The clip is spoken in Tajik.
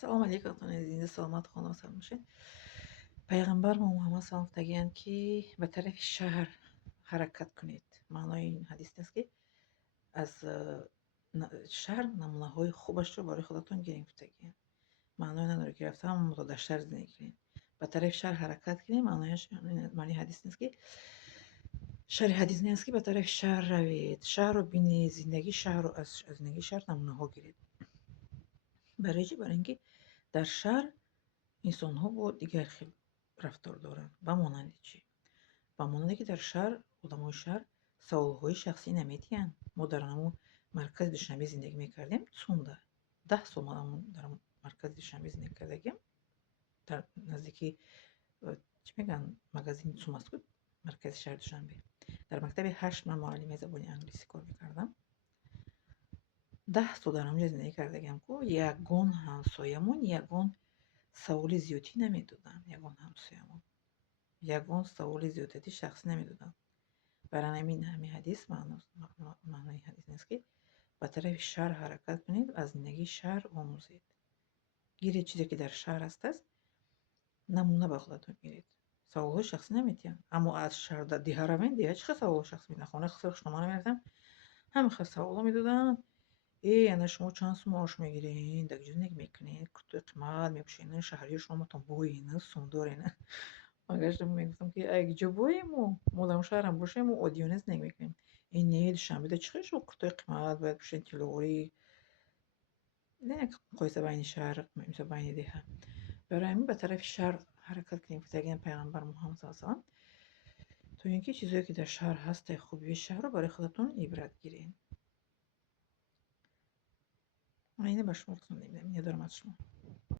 سلام علیکم عزیزین، سلامت خانم سلام باشین. پیغمبر ما محمد صلی الله علیه و که به طرف شهر حرکت کنید. معنای این حدیث است که از شهر نمونه های خوبش رو برای خودتون گرفتگی. معنای نداره که رفتم اما در شهر زندگی کنید. به طرف شهر حرکت کنید. معنی حدیث نیست که شهر حدیث نیست که به طرف شهر روید. شهر رو بینید، زندگی شهر رو از زندگی شهر نمونه ها گیرید. برای چی؟ برای اینکه در شهر инсонҳо бо дигар хел рафтор доранд. ба монанди чӣ? Ба монанде ки дар шаҳр одамои шаҳр саволҳои шахсӣ наметиҳанд. Мо дар ҳамун маркази Душанбе зиндагӣ мекардем. Цунда 10 сол ман дар маркази Душанбе зиндагӣ кардагиам. Дар наздики чӣ мегӯянд магазини Цумаскӯ, маркази шаҳри Душанбе. Дар мактаби 8 ман муаллимаи забони англисӣ кор мекардам. 10 сол дар ҳамонҷо зиндагӣ кардагиам ку ягон ҳамсоямон ягон саволи зиёдӣ намедоданд. Ягон саволи зиёдати шахсӣ намедоданд. Барои ҳамин ҳамин ҳадис маънои ҳадис нест ки ба тарафи шаҳр ҳаракат кунед, аз зиндагии шаҳр омӯзед. гиред чизе ки дар шаҳр ҳастааст, намуна ба худатон гиред. Саволҳои шахсӣ наметиҳанд. Аммо аз шаҳр дар диҳа равем, диҳа чӣ хел саволҳои шахсӣ медиҳанд? Хонаи хушнома мерафтам, ҳама хел саволҳо медоданд. ана шумо чанд сум маош мегиред? Дар куҷо зиндагӣ мекунед? Куртои қимат мепӯшед? Шаҳриёи шумотон боин, сумдорен? Ман гаштам мегуфтам ки ягҷо боем мо дар шаҳрам бошем, мо оддиёна зиндагӣ мекунем. Не, Душанбеда чӣ хел шумо куртои қимат бояд пӯшед, тилловори? Не муқоиса байни шаҳр, мисол байни диҳа. Барои ҳамин ба тарафи шаҳр ҳаракат кунем, гуфтагиам пайғамбар Муҳаммад саллаллоҳу алайҳи ва саллам, то ин ки чизое ки дар шаҳр ҳастаи хубии шаҳрро барои худатон ибрат гиред. من اینه به شما رسوندیم. میدارم از شما.